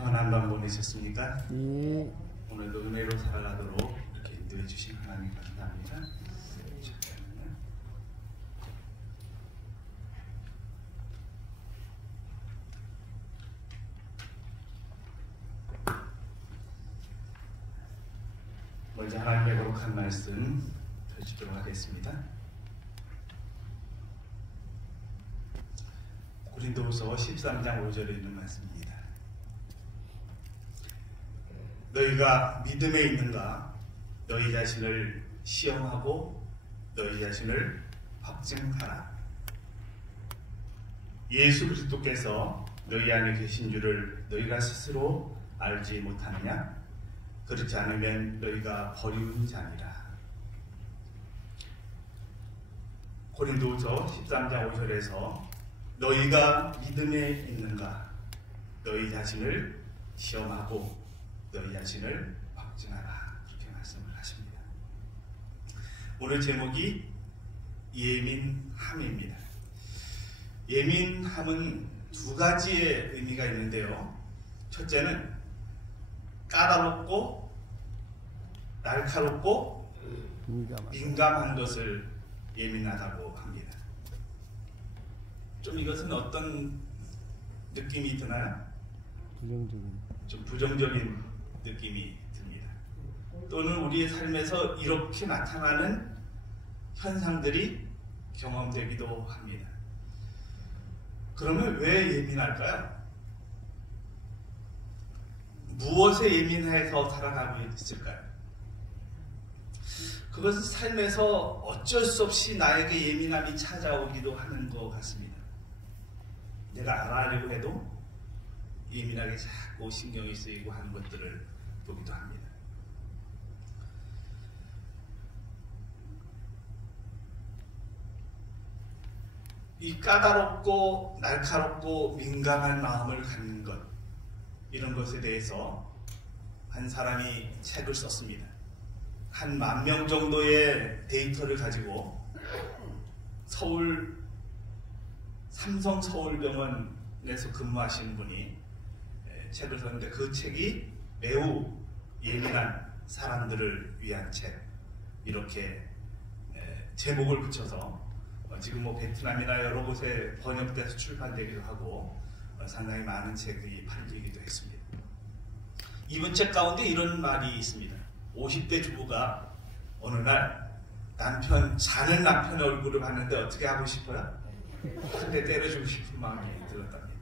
평안한 밤 보내셨습니까? 예. 오늘도 은혜로 살아가도록 이렇게 인도해 주신 하나님 감사합니다. 먼저 하나님의 거룩한 말씀 펼치도록 하겠습니다. 고린도후서 13장 5절에 있는 말씀입니다. 너희가 믿음에 있는가? 너희 자신을 시험하고 너희 자신을 확증하라. 예수 그리스도께서 너희 안에 계신 줄을 너희가 스스로 알지 못하느냐? 그렇지 않으면 너희가 버리운 자니라. 고린도후서 13장 5절에서 너희가 믿음에 있는가? 너희 자신을 시험하고 너희 자신을 확증하라. 그렇게 말씀을 하십니다. 오늘 제목이 예민함입니다. 예민함은 두 가지의 의미가 있는데요. 첫째는 까다롭고 날카롭고 민감한 것을 예민하다고 합니다. 좀 이것은 어떤 느낌이 드나요? 좀 부정적인 느낌이 듭니다. 또는 우리의 삶에서 이렇게 나타나는 현상들이 경험되기도 합니다. 그러면 왜 예민할까요? 무엇에 예민해서 살아가고 있을까요? 그것은 삶에서 어쩔 수 없이 나에게 예민함이 찾아오기도 하는 것 같습니다. 내가 알아내려고 해도 예민하게 자꾸 신경이 쓰이고 하는 것들을 보기도 합니다. 이 까다롭고 날카롭고 민감한 마음을 갖는 것, 이런 것에 대해서 한 사람이 책을 썼습니다. 한 10,000명 정도의 데이터를 가지고 삼성 서울병원에서 근무하시는 분이 책을 썼는데 그 책이 매우 예민한 사람들을 위한 책, 이렇게 제목을 붙여서 지금 베트남이나 여러 곳에 번역돼서 출판되기도 하고 상당히 많은 책이 팔리기도 했습니다. 이번 책 가운데 이런 말이 있습니다. 50대 주부가 어느 날 자는 남편의 얼굴을 봤는데 어떻게 하고 싶어요? 한 대 때려주고 싶은 마음이 들었답니다.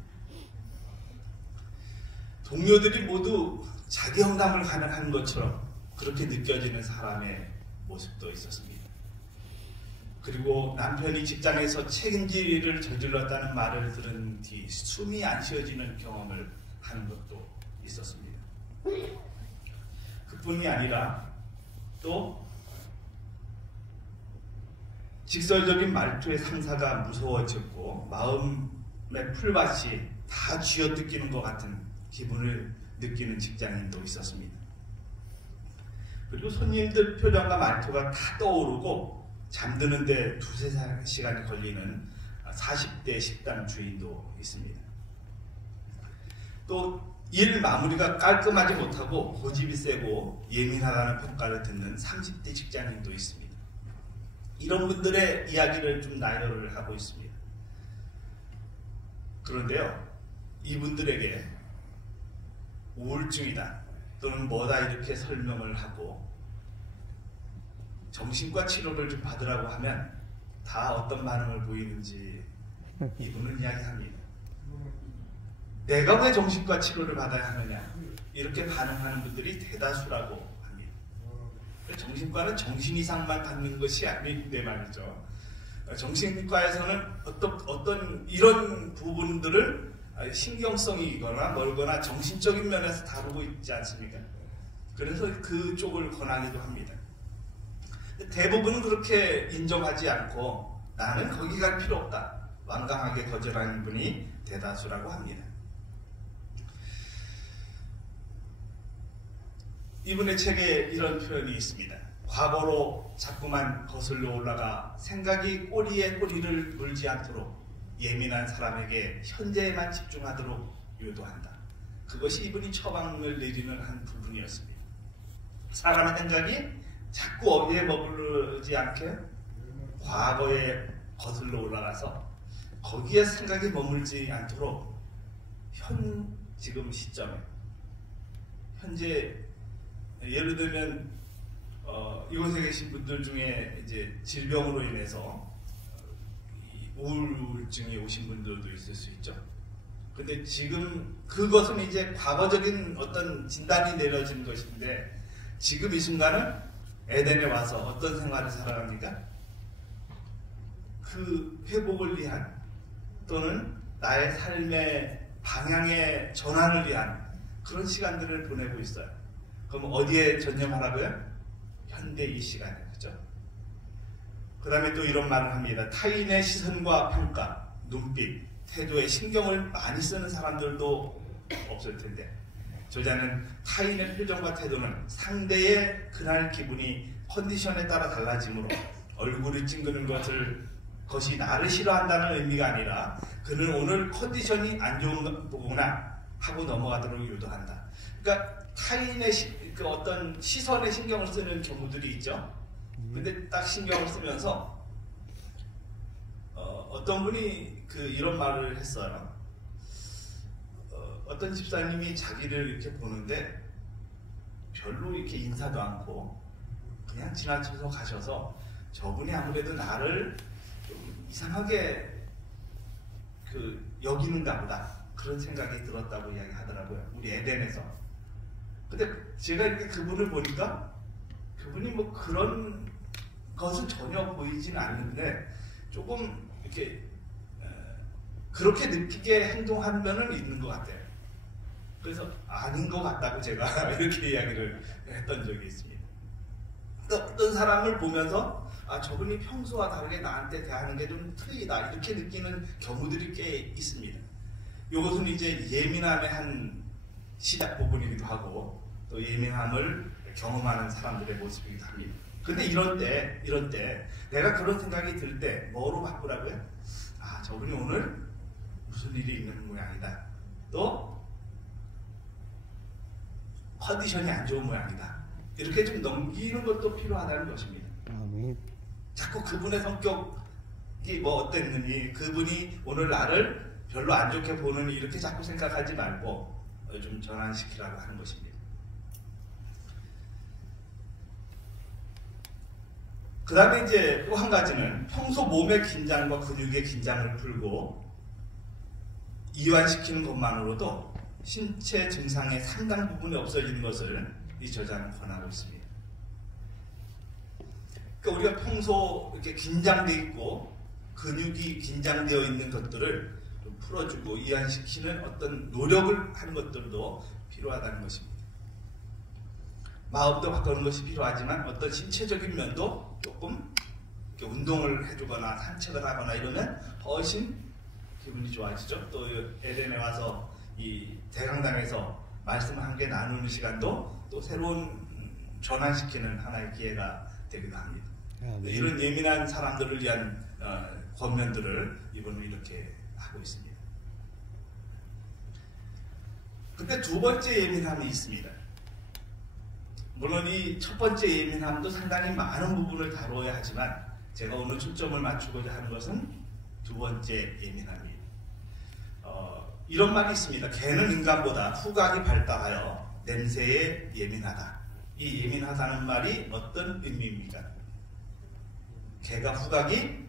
동료들이 모두 자기 험담을 가능한 것처럼 그렇게 느껴지는 사람의 모습도 있었습니다. 그리고 남편이 직장에서 책임지기를 저질렀다는 말을 들은 뒤 숨이 안 쉬어지는 경험을 하는 것도 있었습니다. 그뿐이 아니라 또 직설적인 말투의 상사가 무서워졌고 마음의 풀밭이 다 쥐어뜯기는 것 같은 기분을 느끼는 직장인도 있었습니다. 그리고 손님들 표정과 말투가 다 떠오르고 잠드는데 2-3시간이 걸리는 40대 식당 주인도 있습니다. 또 일 마무리가 깔끔하지 못하고 고집이 세고 예민하다는 평가를 듣는 30대 직장인도 있습니다. 이런 분들의 이야기를 좀 나열을 하고 있습니다. 그런데요, 이분들에게 우울증이다 또는 뭐다 이렇게 설명을 하고 정신과 치료를 좀 받으라고 하면 다 어떤 반응을 보이는지 이분은 이야기합니다. 내가 왜 정신과 치료를 받아야 하느냐, 이렇게 반응하는 분들이 대다수라고 합니다. 정신과는 정신 이상만 받는 것이 아닌데 말이죠. 정신과에서는 어떤 이런 부분들을 신경성이거나 멀거나 정신적인 면에서 다루고 있지 않습니까? 그래서 그쪽을 권하기도 합니다. 대부분은 그렇게 인정하지 않고 나는 거기 갈 필요 없다, 완강하게 거절하는 분이 대다수라고 합니다. 이분의 책에 이런 표현이 있습니다. 과거로 자꾸만 거슬러 올라가 생각이 꼬리에 꼬리를 물지 않도록 예민한 사람에게 현재에만 집중하도록 유도한다. 그것이 이분이 처방을 내리는 한 부분이었습니다. 사람의 생각이 자꾸 어디에 머무르지 않게 과거에 거슬러 올라가서 거기에 생각이 머물지 않도록 지금 시점에 현재 예를 들면 이곳에 계신 분들 중에 이제 질병으로 인해서 우울증이 오신 분들도 있을 수 있죠. 근데 지금 그것은 이제 과거적인 어떤 진단이 내려진 것인데 지금 이 순간은 에덴에 와서 어떤 생활을 살아갑니까? 그 회복을 위한 또는 나의 삶의 방향의 전환을 위한 그런 시간들을 보내고 있어요. 그럼 어디에 전념하라고요? 현대 이 시간에, 그죠? 그 다음에 또 이런 말을 합니다. 타인의 시선과 평가, 눈빛, 태도에 신경을 많이 쓰는 사람들도 없을 텐데 저자는 타인의 표정과 태도는 상대의 그날 기분이 컨디션에 따라 달라지므로 얼굴이 찡그는 것이 나를 싫어한다는 의미가 아니라 그는 오늘 컨디션이 안 좋은 거구나 하고 넘어가도록 유도한다. 그러니까 타인의 그 어떤 시선에 신경을 쓰는 경우들이 있죠. 근데 딱 신경을 쓰면서 어떤 분이 이런 말을 했어요. 어떤 집사님이 자기를 이렇게 보는데 별로 이렇게 인사도 않고 그냥 지나쳐서 가셔서 저분이 아무래도 나를 좀 이상하게 여기는가 보다 그런 생각이 들었다고 이야기하더라고요. 우리 에덴에서. 근데 제가 이렇게 그분을 보니까 그분이 뭐 그런 것은 전혀 보이지는 않는데 조금 이렇게 그렇게 느끼게 행동하는 면은 있는 것 같아요. 그래서 아닌 것 같다고 제가 이렇게 이야기를 했던 적이 있습니다. 또 어떤 사람을 보면서 저분이 평소와 다르게 나한테 대하는 게 좀 틀리다 이렇게 느끼는 경우들이 꽤 있습니다. 이것은 이제 예민함의 한 시작 부분이기도 하고 또 예민함을 경험하는 사람들의 모습이기도 합니다. 근데 이런 때 내가 그런 생각이 들 때 뭐로 바꾸라고요? 저분이 오늘 무슨 일이 있는 모양이다. 또 컨디션이 안 좋은 모양이다. 이렇게 좀 넘기는 것도 필요하다는 것입니다. 자꾸 그분의 성격이 뭐 어땠느니 그분이 오늘 나를 별로 안 좋게 보느니 이렇게 자꾸 생각하지 말고 좀 전환시키라고 하는 것입니다. 그 다음에 이제 또 한 가지는 평소 몸의 긴장과 근육의 긴장을 풀고 이완시키는 것만으로도 신체 증상의 상당 부분이 없어지는 것을 이 저자는 권하고 있습니다. 그러니까 우리가 평소 이렇게 긴장되어 있고 근육이 긴장되어 있는 것들을 좀 풀어주고 이완시키는 어떤 노력을 하는 것들도 필요하다는 것입니다. 마음도 바꾸는 것이 필요하지만 어떤 신체적인 면도 조금 운동을 해주거나 산책을 하거나 이러면 훨씬 기분이 좋아지죠. 또 에덴에 와서 이 대강당에서 말씀 함께 나누는 시간도 또 새로운 전환시키는 하나의 기회가 되기도 합니다. 이런 예민한 사람들을 위한 권면들을 이분은 이렇게 하고 있습니다. 근데 두 번째 예민함이 있습니다. 물론 이 첫 번째 예민함도 상당히 많은 부분을 다뤄야 하지만 제가 오늘 초점을 맞추고자 하는 것은 두 번째 예민함이에요. 이런 말이 있습니다. 개는 인간보다 후각이 발달하여 냄새에 예민하다. 이 예민하다는 말이 어떤 의미입니까? 개가 후각이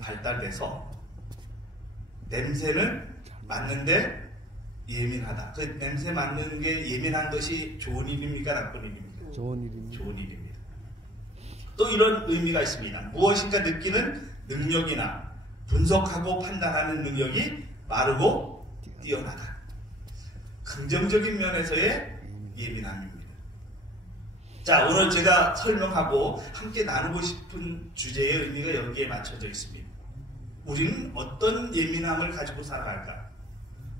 발달돼서 냄새는 맡는데 예민하다. 그 냄새 맡는 게 예민한 것이 좋은 일입니까? 나쁜 일입니까? 좋은 일입니다. 좋은 일입니다. 또 이런 의미가 있습니다. 무엇인가 느끼는 능력이나 분석하고 판단하는 능력이 빠르고 뛰어나다. 긍정적인 면에서의 예민함입니다. 자, 오늘 제가 설명하고 함께 나누고 싶은 주제의 의미가 여기에 맞춰져 있습니다. 우리는 어떤 예민함을 가지고 살아갈까?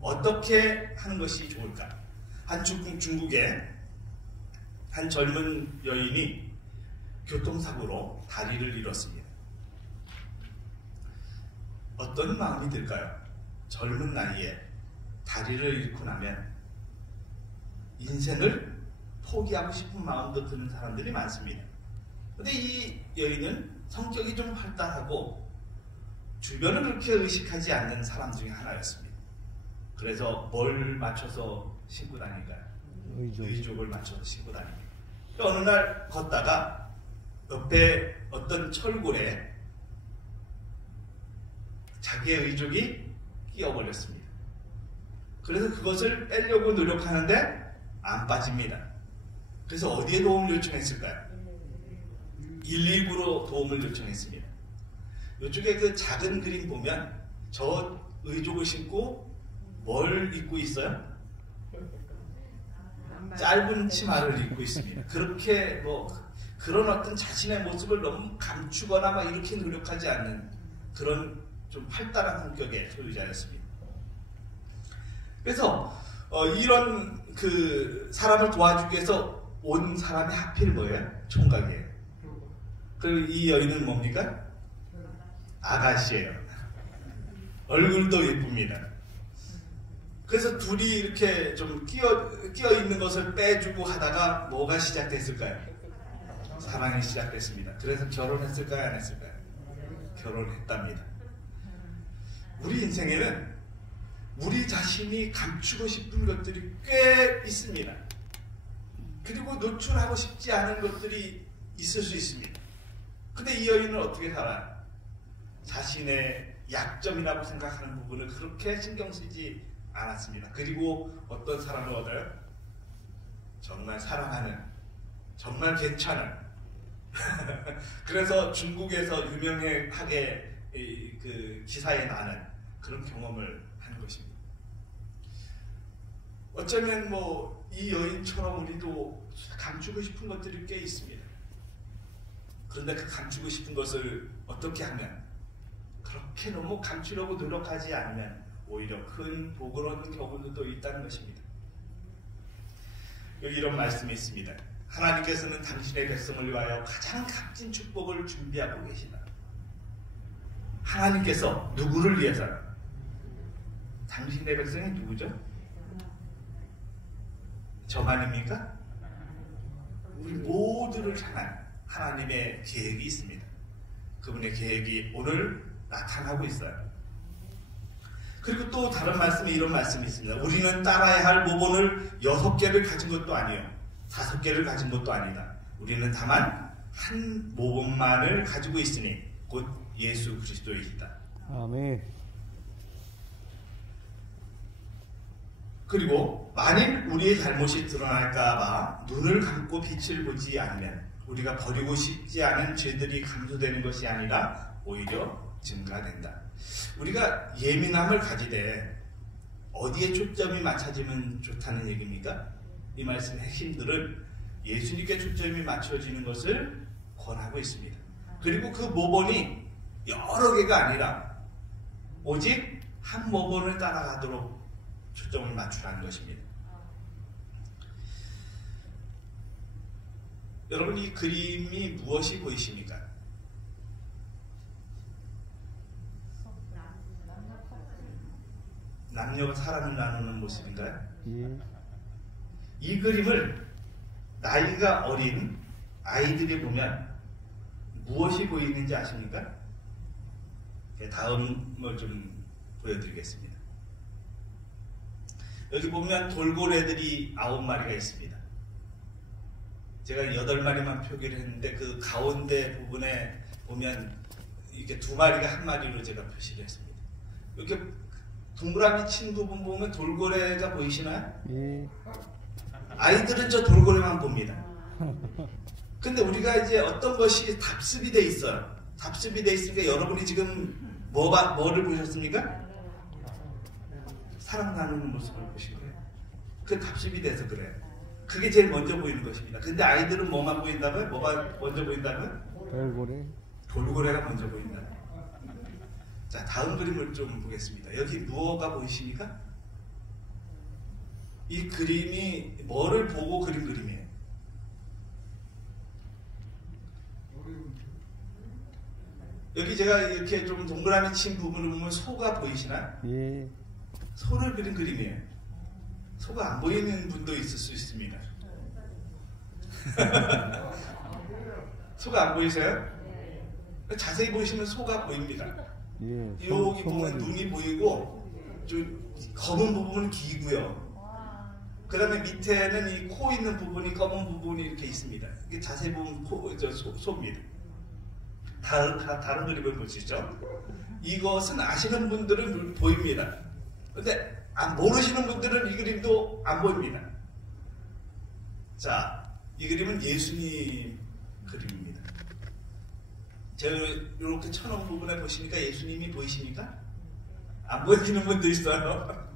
어떻게 하는 것이 좋을까? 중국의 한 젊은 여인이 교통사고로 다리를 잃었습니다. 어떤 마음이 들까요? 젊은 나이에 다리를 잃고 나면 인생을 포기하고 싶은 마음도 드는 사람들이 많습니다. 근데 이 여인은 성격이 좀 활달하고 주변을 그렇게 의식하지 않는 사람 중에 하나였습니다. 그래서 뭘 맞춰서 신고 다닐까요? 의족을 맞춰서 신고 다닙니다. 어느 날 걷다가 옆에 어떤 철골에 자기의 의족이 끼어버렸습니다. 그래서 그것을 빼려고 노력하는데 안 빠집니다. 그래서 어디에 도움을 요청했을까요? 119로 도움을 요청했습니다. 이쪽에 그 작은 그림 보면 저 의족을 신고 뭘 입고 있어요? 짧은 치마를 입고 있습니다. 그렇게 뭐 그런 어떤 자신의 모습을 너무 감추거나 막 이렇게 노력하지 않는 그런 좀 활달한 성격의 소유자였습니다. 그래서 이런 그 사람을 도와주기 위해서 온 사람이 하필 뭐예요? 총각이에요. 그리고 이 여인은 뭡니까? 아가씨예요. 얼굴도 예쁩니다. 그래서 둘이 이렇게 좀 끼어 있는 것을 빼주고 하다가 뭐가 시작됐을까요? 사랑이 시작됐습니다. 그래서 결혼했을까요? 안 했을까요? 결혼했답니다. 우리 인생에는 우리 자신이 감추고 싶은 것들이 꽤 있습니다. 그리고 노출하고 싶지 않은 것들이 있을 수 있습니다. 근데 이 여인은 어떻게 살아요? 자신의 약점이라고 생각하는 부분을 그렇게 신경 쓰지 않았습니다. 그리고 어떤 사람을 얻어요? 정말 사랑하는, 정말 괜찮은 그래서 중국에서 유명하게 그 기사에 나는 그런 경험을 하는 것입니다. 어쩌면 뭐 이 여인처럼 우리도 감추고 싶은 것들이 꽤 있습니다. 그런데 그 감추고 싶은 것을 어떻게 하면, 그렇게 너무 감추려고 노력하지 않으면 오히려 큰 복을 얻는 경우도 있다는 것입니다. 여기 이런 말씀이 있습니다. 하나님께서는 당신의 백성을 위하여 가장 값진 축복을 준비하고 계시다. 하나님께서 누구를 위해서요? 당신의 백성이 누구죠? 저만입니까? 우리 모두를 향한 하나님의 계획이 있습니다. 그분의 계획이 오늘 나타나고 있어요. 그리고 또 다른 말씀에 이런 말씀이 있습니다. 우리는 따라야 할 모본을 6개를 가진 것도 아니요 5개를 가진 것도 아니다. 우리는 다만 한 모본만을 가지고 있으니 곧 예수 그리스도이시다. 아멘. 그리고 만일 우리의 잘못이 드러날까봐 눈을 감고 빛을 보지 않으면 우리가 버리고 싶지 않은 죄들이 감소되는 것이 아니라 오히려 증가된다. 우리가 예민함을 가지되 어디에 초점이 맞춰지면 좋다는 얘기입니까? 이 말씀의 핵심들은 예수님께 초점이 맞춰지는 것을 권하고 있습니다. 그리고 그 모본이 여러 개가 아니라 오직 한 모본을 따라가도록 초점을 맞추라는 것입니다. 여러분, 이 그림이 무엇이 보이십니까? 남녀가 사랑을 나누는 모습인가요? 예. 이 그림을 나이가 어린 아이들이 보면 무엇이 보이는지 아십니까? 다음을 좀 보여드리겠습니다. 여기 보면 돌고래들이 9마리가 있습니다. 제가 8마리만 표기를 했는데 그 가운데 부분에 보면 이렇게 2마리가 한 마리로 제가 표시를 했습니다. 이렇게 동그라미 친 부분 보면 돌고래가 보이시나요? 예. 아이들은 저 돌고래만 봅니다. 근데 우리가 이제 어떤 것이 답습이 돼 있어요. 답습이 돼 있으니까 여러분이 지금 뭐를 보셨습니까? 사랑 나누는 모습을 보신 거예요. 그 답습이 돼서 그래요. 그게 제일 먼저 보이는 것입니다. 근데 아이들은 뭐만 보인다고요? 뭐가 먼저 보인다고요? 돌고래. 돌고래가 먼저 보인다. 자, 다음 그림을 좀 보겠습니다. 여기 무엇가 보이십니까? 이 그림이 뭐를 보고 그린 그림이에요? 여기 제가 이렇게 좀 동그라미 친 부분을 보면 소가 보이시나요? 예. 소를 그린 그림이에요. 소가 안 보이는 분도 있을 수 있습니다. 소가 안 보이세요? 자세히 보시면 소가 보입니다. 예, 여기 보면 눈이 보이고 검은 부분은 귀고요. 그 다음에 밑에는 이 코 있는 부분이 검은 부분이 이렇게 있습니다. 이게 자세히 보면 소입니다. 다른 그림을 보시죠. 이것은 아시는 분들은 보입니다. 근데 모르시는 분들은 이 그림도 안 보입니다. 자, 이 그림은 예수님 그림입니다. 제가 이렇게 쳐놓은 부분에 보시니까 예수님이 보이십니까? 안 보이시는 분도 있어요.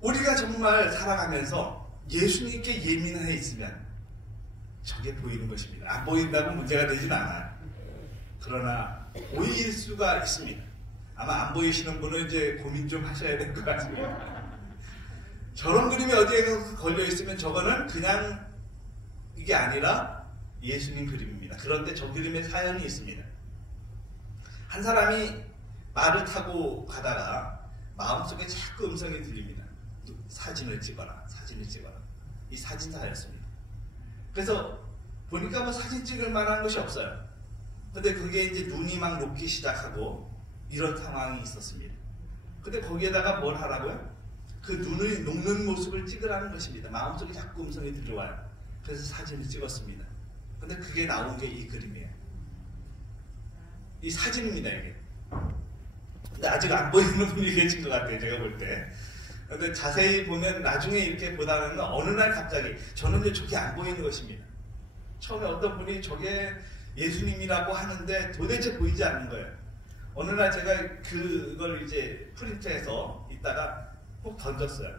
우리가 정말 살아가면서 예수님께 예민해 있으면 저게 보이는 것입니다. 안 보인다고 문제가 되진 않아요. 그러나 보일 수가 있습니다. 아마 안 보이시는 분은 이제 고민 좀 하셔야 될 것 같습니다. 저런 그림이 어디에 걸려 있으면 저거는 그냥 이게 아니라 예수님 그림입니다. 그런데 저 그림에 사연이 있습니다. 한 사람이 말을 타고 가다가 마음속에 자꾸 음성이 들립니다. 사진을 찍어라, 사진을 찍어라. 이 사진사였습니다. 그래서 보니까 뭐 사진 찍을 만한 것이 없어요. 근데 그게 이제 눈이 막 녹기 시작하고 이런 상황이 있었습니다. 근데 거기에다가 뭘 하라고요? 그 눈을 녹는 모습을 찍으라는 것입니다. 마음속에 자꾸 음성이 들려와요. 그래서 사진을 찍었습니다. 근데 그게 나온 게 이 그림이에요. 이 사진입니다, 이게. 근데 아직 안 보이는 분이 계신 것 같아요, 제가 볼 때. 근데 자세히 보면 나중에 이렇게 보다는 어느 날 갑자기 저는 저게 안 보이는 것입니다. 처음에 어떤 분이 저게 예수님이라고 하는데 도대체 보이지 않는 거예요. 어느 날 제가 그걸 이제 프린트해서 이따가 꼭 던졌어요.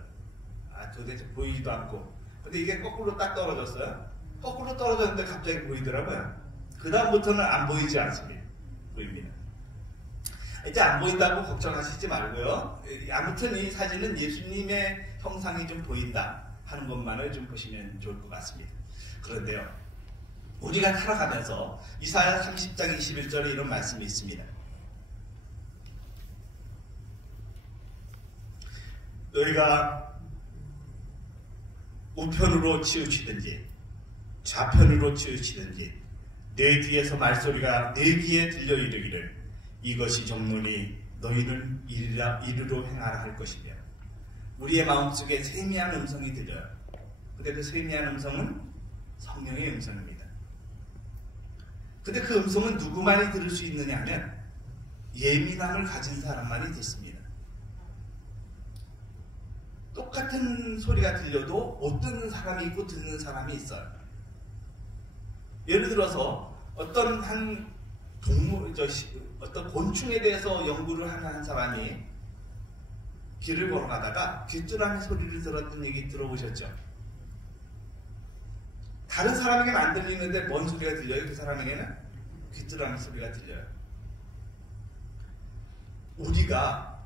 도대체 보이지도 않고. 근데 이게 거꾸로 딱 떨어졌어요. 거꾸로 떨어졌는데 갑자기 보이더라고요. 그 다음부터는 안 보이지 않습니다. 보입니다. 이제 안 보인다고 걱정하시지 말고요. 아무튼 이 사진은 예수님의 형상이 좀 보인다 하는 것만을 좀 보시면 좋을 것 같습니다. 그런데요, 우리가 살아가면서 이사야 30장 21절에 이런 말씀이 있습니다. 너희가 우편으로 치우치든지 좌편으로 치우치든지 내 뒤에서 말소리가 내 귀에 들려 이르기를 이것이 정론이 너희를 이르러 행하라 할 것이며 우리의 마음속에 세미한 음성이 들려요. 근데 그 세미한 음성은 성령의 음성입니다. 근데 그 음성은 누구만이 들을 수 있느냐 하면 예민함을 가진 사람만이 듣습니다. 똑같은 소리가 들려도 못 듣는 사람이 있고 듣는 사람이 있어요. 예를 들어서 어떤 한 동물, 어떤 곤충에 대해서 연구를 하는 한 사람이 길을 걸어가다가 귀뚜라미 소리를 들었던 얘기 들어보셨죠? 다른 사람에게는 안 들리는데 뭔 소리가 들려요? 그 사람에게는 귀뚜라미 소리가 들려요. 우리가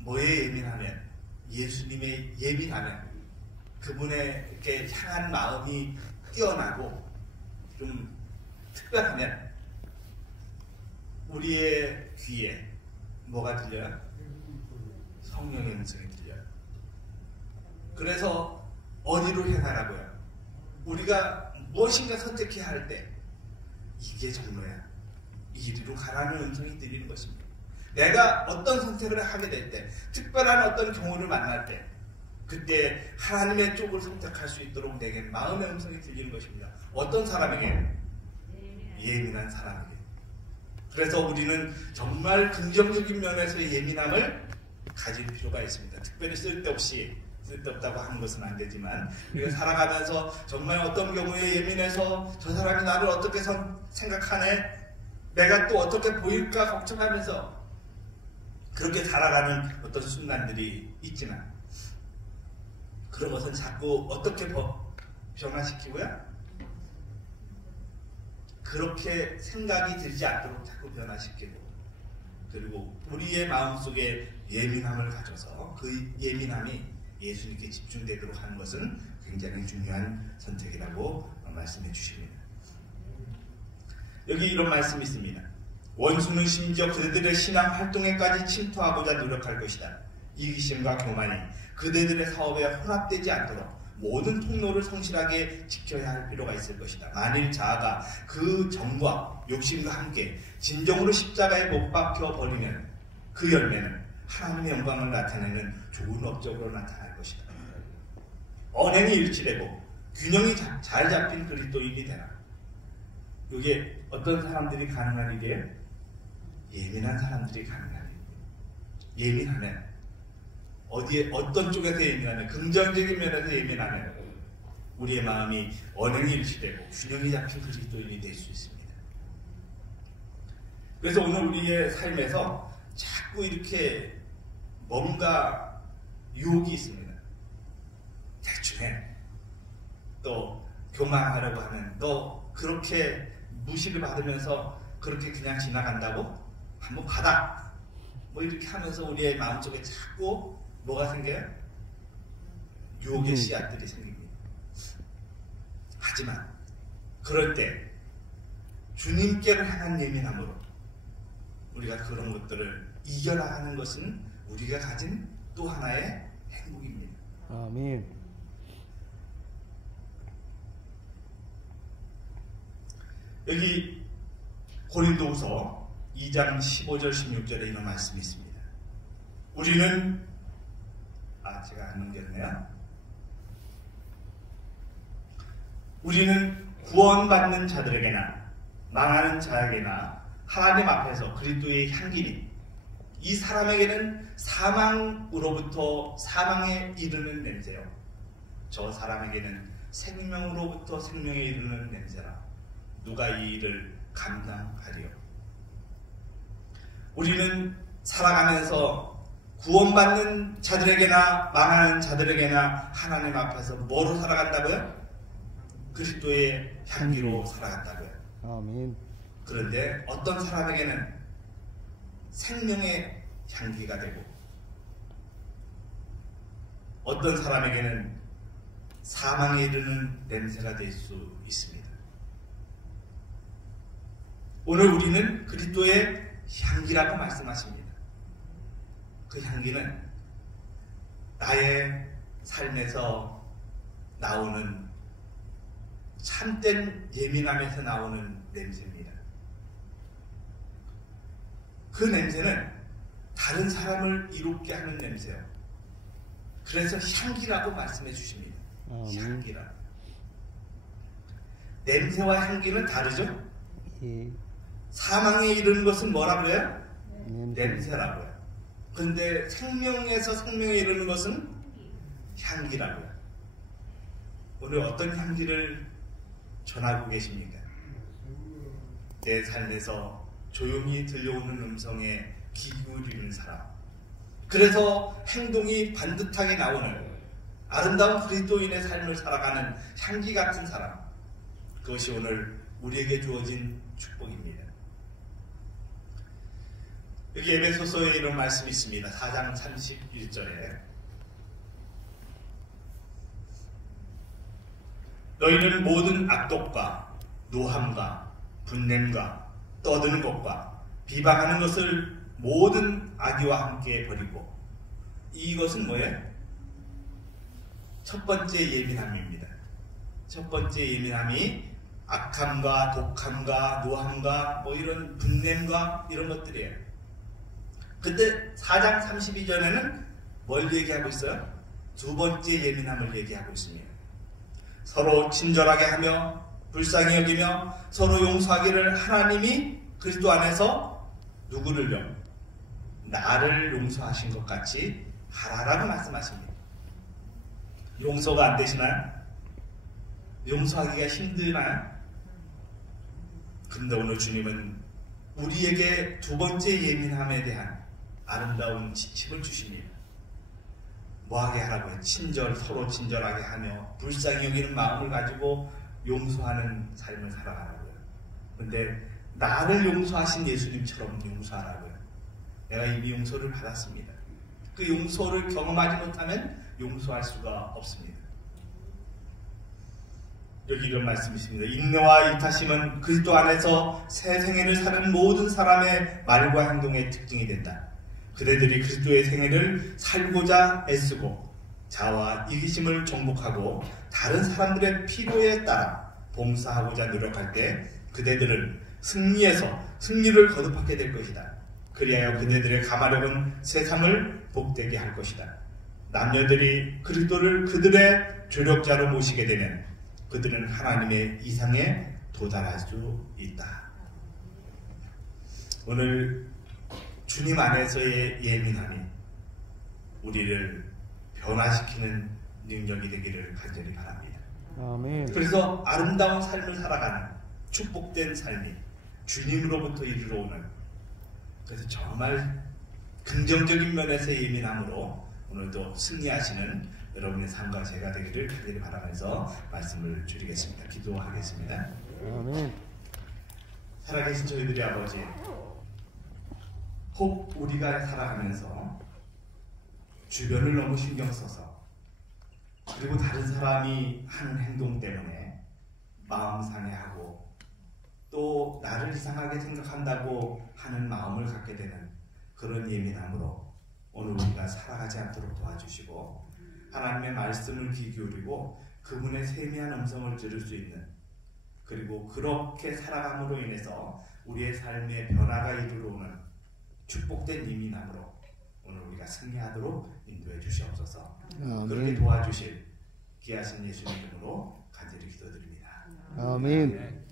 뭐에 예민하면, 예수님의 예민하면, 그분의 이렇게 향한 마음이 뛰어나고 좀 특별하면 우리의 귀에 뭐가 들려요? 성령의 음성이 들려요. 그래서 어디로 행하라고요? 우리가 무엇인가 선택해야 할 때 이게 정로야, 이리로 가라는 음성이 들리는 것입니다. 내가 어떤 선택을 하게 될 때, 특별한 어떤 경우를 만날 때, 그때 하나님의 쪽을 선택할 수 있도록 내게 마음의 음성이 들리는 것입니다. 어떤 사람에게? 예민한 사람에게. 그래서 우리는 정말 긍정적인 면에서의 예민함을 가질 필요가 있습니다. 특별히 쓸데없다고 하는 것은 안 되지만 우리가 살아가면서 정말 어떤 경우에 예민해서 저 사람이 나를 어떻게 생각하네, 내가 또 어떻게 보일까 걱정하면서 그렇게 살아가는 어떤 순간들이 있지만 그런 것은 자꾸 어떻게 변화시키고요? 그렇게 생각이 들지 않도록 자꾸 변화시키고, 그리고 우리의 마음속에 예민함을 가져서 그 예민함이 예수님께 집중되도록 하는 것은 굉장히 중요한 선택이라고 말씀해 주십니다. 여기 이런 말씀이 있습니다. 원수는 심지어 그들의 신앙 활동에까지 침투하고자 노력할 것이다. 이기심과 교만이 그대들의 사업에 혼합되지 않도록 모든 통로를 성실하게 지켜야 할 필요가 있을 것이다. 만일 자아가 그 정과 욕심과 함께 진정으로 십자가에 못 박혀 버리면 그 열매는 하나님의 영광을 나타내는 좋은 업적으로 나타날 것이다. 언행이 일치되고 균형이 잘 잡힌 그리스도인이 되라. 이게 어떤 사람들이 가능한 일이에요? 예민한 사람들이 가능한 일이에요. 예민하면 어디에 어떤 쪽에서 예민하면 긍정적인 면에서 예민하면 우리의 마음이 언행이 일치되고 균형이 잡힌 그리스도인이 될 수 있습니다. 그래서 오늘 우리의 삶에서 자꾸 이렇게 뭔가 유혹이 있습니다. 대충 해. 또 교만하려고 하면 너 그렇게 무시를 받으면서 그렇게 그냥 지나간다고? 한번 받아. 뭐 이렇게 하면서 우리의 마음속에 자꾸 뭐가 생겨요? 유혹의 씨앗들이 생깁니다. 하지만 그럴 때 주님께로 향한 예민함으로 우리가 그런 것들을 이겨나가는 것은 우리가 가진 또 하나의 행복입니다. 아멘. 여기 고린도후서 2장 15절 16절에 이런 말씀이 있습니다. 우리는 제가 안 넘겼네요. 우리는 구원받는 자들에게나 망하는 자에게나 하나님 앞에서 그리스도의 향기니 이 사람에게는 사망으로부터 사망에 이르는 냄새요 저 사람에게는 생명으로부터 생명에 이르는 냄새라. 누가 이 일을 감당하리요? 우리는 살아가면서 구원받는 자들에게나 망하는 자들에게나 하나님 앞에서 뭐로 살아간다고요? 그리스도의 향기로 살아간다고요. 아멘. 그런데 어떤 사람에게는 생명의 향기가 되고 어떤 사람에게는 사망에 이르는 냄새가 될 수 있습니다. 오늘 우리는 그리스도의 향기라고 말씀하십니다. 그 향기는 나의 삶에서 나오는 참된 예민함에서 나오는 냄새입니다. 그 냄새는 다른 사람을 이롭게 하는 냄새요. 그래서 향기라고 말씀해 주십니다. 향기라. 냄새와 향기는 다르죠? 예. 사망에 이르는 것은 뭐라 그래요? 냄새라고요. 그런데 생명에서 생명에 이르는 것은 향기라고요. 오늘 어떤 향기를 전하고 계십니까? 내 삶에서 조용히 들려오는 음성에 귀 기울이는 사람. 그래서 행동이 반듯하게 나오는 아름다운 그리스도인의 삶을 살아가는 향기 같은 사람. 그것이 오늘 우리에게 주어진 축복입니다. 여기 에베소서에 이런 말씀이 있습니다. 4장 31절에 너희는 모든 악독과 노함과 분냄과 떠드는 것과 비방하는 것을 모든 악의와 함께 버리고. 이것은 뭐예요? 첫 번째 예민함입니다. 첫 번째 예민함이 악함과 독함과 노함과 뭐 이런 분냄과 이런 것들이에요. 근데 4장 32절에는 뭘 얘기하고 있어요? 두 번째 예민함을 얘기하고 있습니다. 서로 친절하게 하며 불쌍히 여기며 서로 용서하기를 하나님이 그리스도 안에서 누구를요? 나를 용서하신 것 같이 하라라고 말씀하십니다. 용서가 안 되시나요? 용서하기가 힘드나요? 근데 오늘 주님은 우리에게 두 번째 예민함에 대한 아름다운 지침을 주십니다. 뭐하게 하라고요? 서로 친절하게 하며 불쌍히 여기는 마음을 가지고 용서하는 삶을 살아가라고요. 근데 나를 용서하신 예수님처럼 용서하라고요. 내가 이미 용서를 받았습니다. 그 용서를 경험하지 못하면 용서할 수가 없습니다. 여기 이런 말씀이 있습니다. 인내와 이타심은 그리스도 안에서 새 생애를 사는 모든 사람의 말과 행동의 특징이 된다. 그대들이 그리스도의 생애를 살고자 애쓰고 자아와 이기심을 정복하고 다른 사람들의 필요에 따라 봉사하고자 노력할 때 그대들은 승리에서 승리를 거듭하게 될 것이다. 그리하여 그대들의 가마력은 세상을 복되게 할 것이다. 남녀들이 그리스도를 그들의 조력자로 모시게 되면 그들은 하나님의 이상에 도달할 수 있다. 오늘 주님 안에서의 예민함이 우리를 변화시키는 능력이 되기를 간절히 바랍니다. 아멘. 그래서 아름다운 삶을 살아가는 축복된 삶이 주님으로부터 이르러 오는, 그래서 정말 긍정적인 면에서의 예민함으로 오늘도 승리하시는 여러분의 삶과 제가 되기를 간절히 바라면서 말씀을 줄이겠습니다. 기도하겠습니다. 아멘. 살아계신 저희들의 아버지, 혹 우리가 살아가면서 주변을 너무 신경 써서 그리고 다른 사람이 하는 행동 때문에 마음 상해하고 또 나를 이상하게 생각한다고 하는 마음을 갖게 되는 그런 예민함으로 오늘 우리가 살아가지 않도록 도와주시고 하나님의 말씀을 귀 기울이고 그분의 세미한 음성을 들을 수 있는, 그리고 그렇게 살아감으로 인해서 우리의 삶에 변화가 이르러오는 축복된 예민함으로 오늘 우리가 승리하도록 인도해 주시옵소서. 그렇게 도와주실 귀하신 예수님 이름으로 간절히 기도드립니다. 아멘.